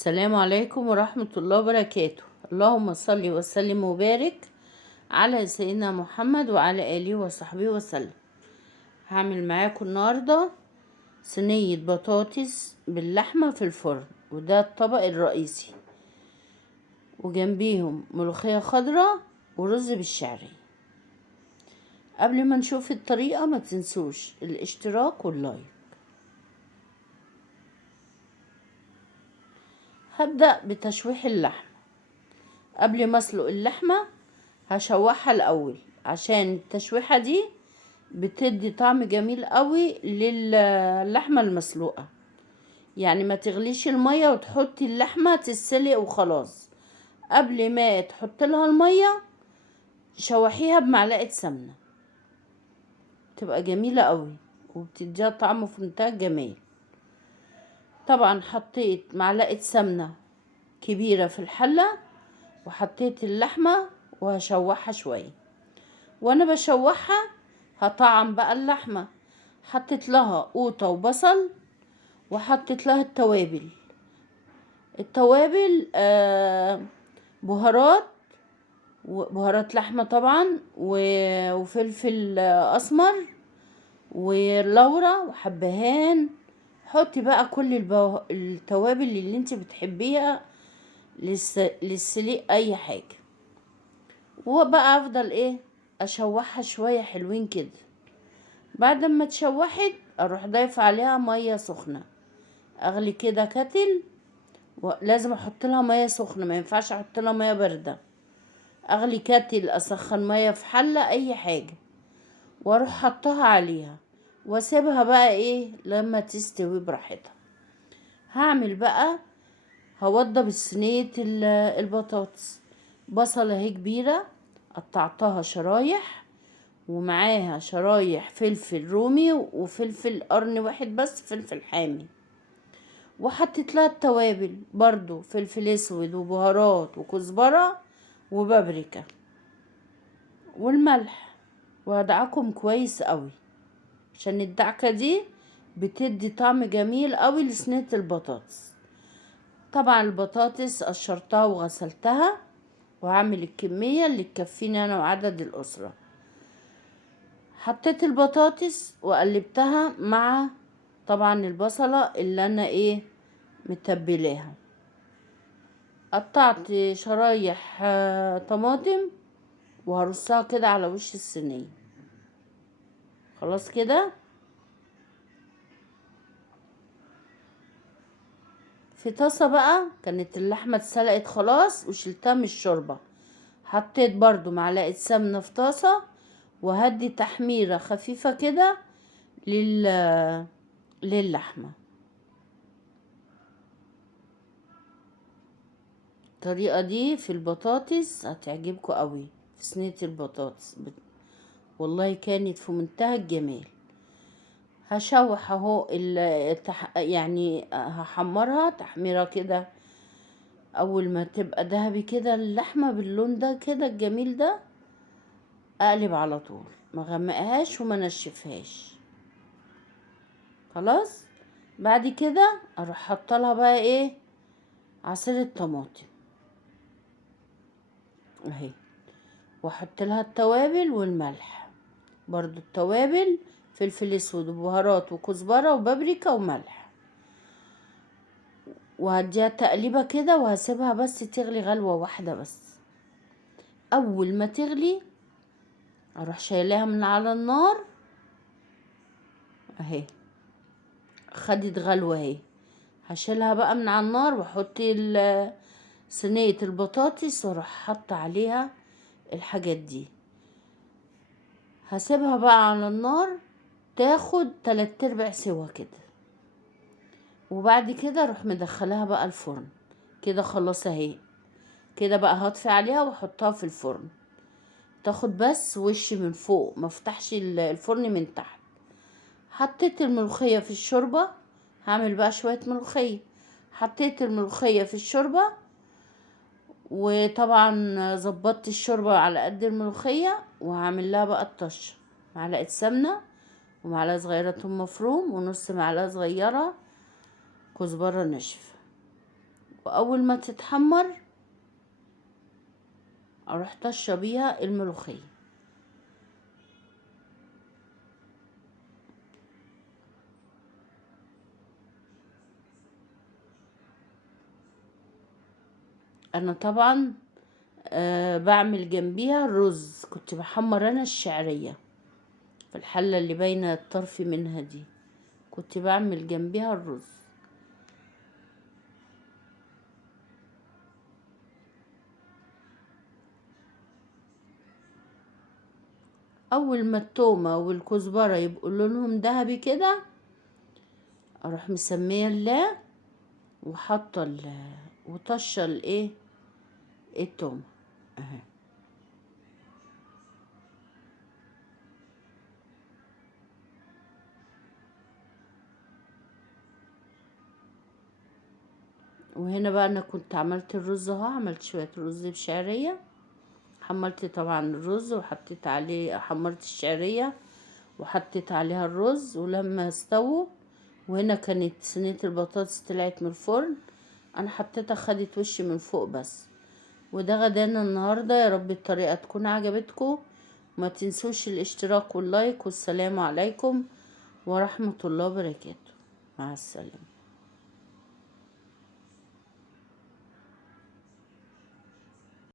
السلام عليكم ورحمة الله وبركاته. اللهم صل وسلم وبارك على سيدنا محمد وعلى آله وصحبه وسلم. هعمل معاكم النهاردة صينية بطاطس باللحمة في الفرن، وده الطبق الرئيسي، وجنبيهم ملوخية خضراء ورز بالشعرية. قبل ما نشوف الطريقة ما تنسوش الاشتراك واللايك. هبدأ بتشويح اللحمة. قبل ما اسلق اللحمة هشوحها الاول، عشان التشويحة دي بتدي طعم جميل قوي للحمة المسلوقة. يعني ما تغليش المية وتحطي اللحمة تتسلق وخلاص. قبل ما تحط لها المية شوحيها بمعلقة سمنة، تبقى جميلة قوي وبتديها طعم في منتهى الجمال. طبعا حطيت معلقة سمنة كبيرة في الحلة، وحطيت اللحمة وهشوحها شوية. وانا بشوحها هطعم بقى اللحمة. حطيت لها قوطة وبصل، وحطيت لها التوابل بهارات لحمة طبعا، وفلفل اسمر ولورا وحبهان. حطي بقى كل التوابل اللي انت بتحبيها للسليق اي حاجة. وبقى افضل اشوحها شوية حلوين كده. بعد ما اتشوحت اروح ضايفه عليها ميه سخنه. اغلي كده كتل، ولازم احط لها ميه سخنه، ما ينفعش احط لها ميه بارده. اغلي كتل، اسخن ميه في حله اي حاجه، واروح حطها عليها واسيبها بقى لما تستوي براحتها. هعمل بقى هوضب الصينيه البطاطس. بصله اهي كبيره قطعتها شرايح، ومعاها شرايح فلفل رومي وفلفل قرن واحد بس فلفل حامي. وحطيت لها التوابل برضو، فلفل اسود وبهارات وكزبرة وبابريكا والملح. وهدعكم كويس قوي، عشان الدعكة دي بتدي طعم جميل قوي لصينية البطاطس. طبعا البطاطس قشرتها وغسلتها، وهعمل الكمية اللي تكفيني انا وعدد الاسرة. حطيت البطاطس وقلبتها مع طبعا البصلة اللي انا متبلاها. قطعت شرايح طماطم وهرصها كده على وش الصينية. خلاص كده. في طاسة بقى كانت اللحمة اتسلقت خلاص وشلتها من الشوربة. حطيت برضو معلقة سمنة في طاسة، وهدي تحميرة خفيفة كده للحمة. الطريقة دي في البطاطس هتعجبكم قوي، في صينية البطاطس والله كانت في منتهى الجمال. هشوح اهو يعني هحمرها تحميرة كده. اول ما تبقى ذهبي كده اللحمة باللون ده كده الجميل ده، اقلب على طول، ما غمقهاش وما نشفهاش. خلاص. بعد كده اروح حاطه لها بقى عصير الطماطم اهي، واحط لها التوابل والملح. برضو التوابل فلفل اسود وبهارات وكزبرة وبابريكا وملح. وهديها تقليبة كده وهسيبها بس تغلي غلوة واحدة بس. اول ما تغلي اروح شايلاها من على النار اهي، خدت غلوة اهي. هشيلها بقى من على النار واحط صينية البطاطس واروح حط عليها الحاجات دي. هسيبها بقى على النار تاخد 3/4 سوا كده، وبعد كده اروح مدخلها بقى الفرن كده. خلاص اهي كده بقى هطفي عليها واحطها في الفرن، تاخد بس وش من فوق، ما افتحش الفرن من تحت. حطيت الملوخية في الشوربة. هعمل بقى شوية ملوخية. حطيت الملوخية في الشوربة، وطبعا ظبطت الشوربة على قد الملوخية. وهعمل لها بقى الطشة، معلقة سمنة ومعلقة صغيرة ثوم مفروم ونص معلقة صغيرة كزبرة ناشفة. واول ما تتحمر اروح طشه بيها الملوخيه. انا طبعا بعمل جنبيها الرز. كنت بحمر انا الشعريه في الحله اللي باينه الطرف منها دي، كنت بعمل جنبيها الرز. اول ما التومه والكزبره يبقوا لونهم ذهبي كده اروح مسميه الله وحاطه وطشه الايه التومه اهي. وهنا بقى انا كنت عملت الرز اهو، عملت شويه رز بشعريه. حمرت طبعا الرز وحطيت عليه، حمرت الشعريه وحطيت عليها الرز ولما استووا. وهنا كانت صينيه البطاطس طلعت من الفرن، انا حطيتها خدت وش من فوق بس. وده غدانا النهارده. يا رب الطريقه تكون عجبتكم. ما تنسوش الاشتراك واللايك، والسلام عليكم ورحمه الله وبركاته. مع السلامه.